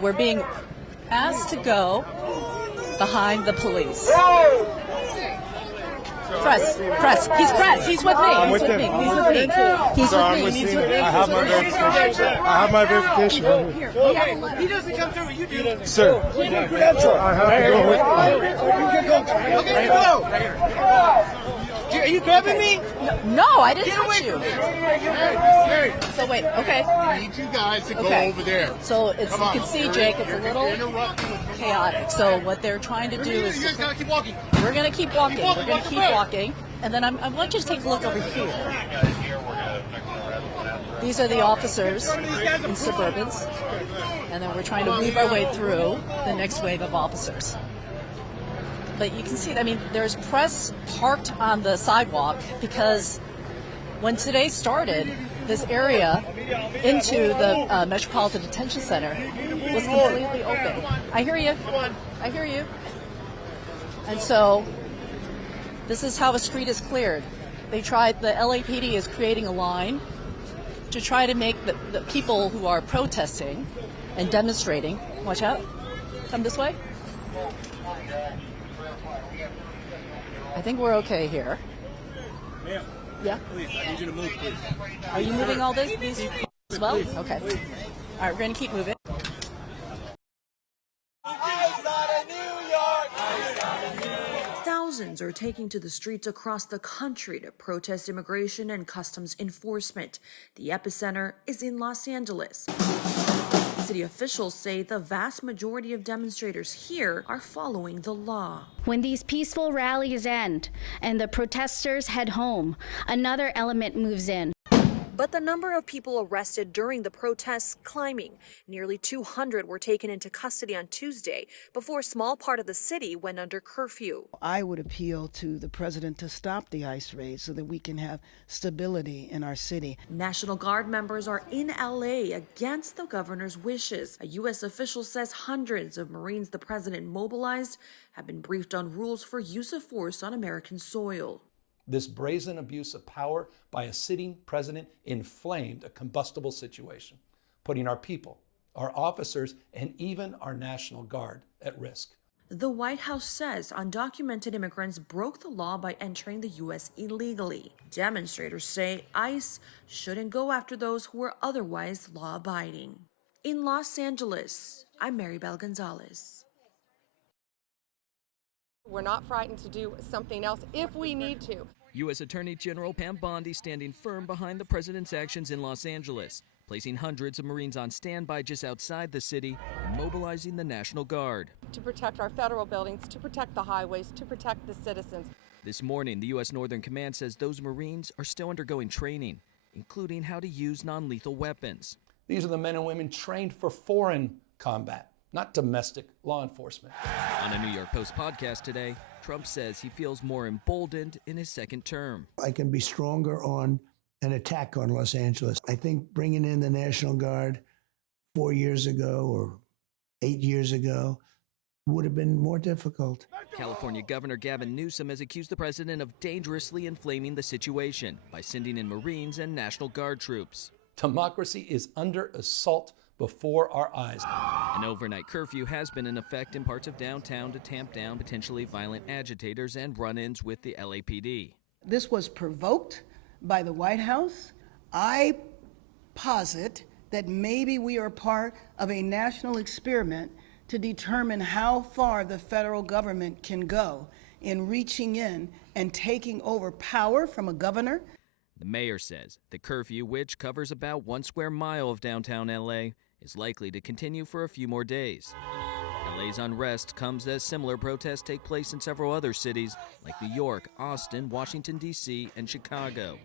we're being asked to go behind the police. Press. He's press. He's with me. He's with me. I have my verification. I have my verification right here. He doesn't come through. You do. Sir, I have to go with Okay, go. Are you grabbing me? No, I didn't touch you. So wait, okay. I need you guys to go over there. So it's, you can see, Jake, it's a little chaotic. So what they're trying to do is... You guys gotta keep walking. We're going to keep walking. We're going to keep walking. And then I want you to take a look over here. These are the officers in Suburbans. And then we're trying to weave our way through the next wave of officers. But you can see, I mean, there's press parked on the sidewalk because when today started, this area into the Metropolitan Detention Center was completely open. I hear you. I hear you. And so this is how a street is cleared. The LAPD is creating a line to try to make the people who are protesting and demonstrating, watch out, come this way. I think we're okay here. Ma'am. Yeah? Please, I need you to move, please. Are you moving all these as well? Okay. All right, we're going to keep moving. Thousands are taking to the streets across the country to protest immigration and customs enforcement. The epicenter is in Los Angeles. City officials say the vast majority of demonstrators here are following the law. When these peaceful rallies end and the protesters head home, another element moves in. But the number of people arrested during the protests climbing. Nearly 200 were taken into custody on Tuesday before a small part of the city went under curfew. I would appeal to the president to stop the ICE raids so that we can have stability in our city. National Guard members are in LA against the governor's wishes. A U.S. official says hundreds of Marines the president mobilized have been briefed on rules for use of force on American soil. This brazen abuse of power by a sitting president inflamed a combustible situation, putting our people, our officers, and even our National Guard at risk. The White House says undocumented immigrants broke the law by entering the U.S. illegally. Demonstrators say ICE shouldn't go after those who are otherwise law-abiding. In Los Angeles, I'm Maribel Gonzalez. We're not frightened to do something else if we need to. U.S. Attorney General Pam Bondi standing firm behind the president's actions in Los Angeles, placing hundreds of Marines on standby just outside the city and mobilizing the National Guard. To protect our federal buildings, to protect the highways, to protect the citizens. This morning, the U.S. Northern Command says those Marines are still undergoing training, including how to use non-lethal weapons. These are the men and women trained for foreign combat, not domestic law enforcement. On a New York Post podcast today, Trump says he feels more emboldened in his second term. I can be stronger on an attack on Los Angeles. I think bringing in the National Guard 4 years ago or 8 years ago would have been more difficult. California Governor Gavin Newsom has accused the president of dangerously inflaming the situation by sending in Marines and National Guard troops. Democracy is under assault before our eyes. An overnight curfew has been in effect in parts of downtown to tamp down potentially violent agitators and run-ins with the LAPD. This was provoked by the White House. I posit that maybe we are part of a national experiment to determine how far the federal government can go in reaching in and taking over power from a governor. The mayor says the curfew, which covers about 1 square mile of downtown LA, is likely to continue for a few more days. LA's unrest comes as similar protests take place in several other cities like New York, Austin, Washington, D.C., and Chicago.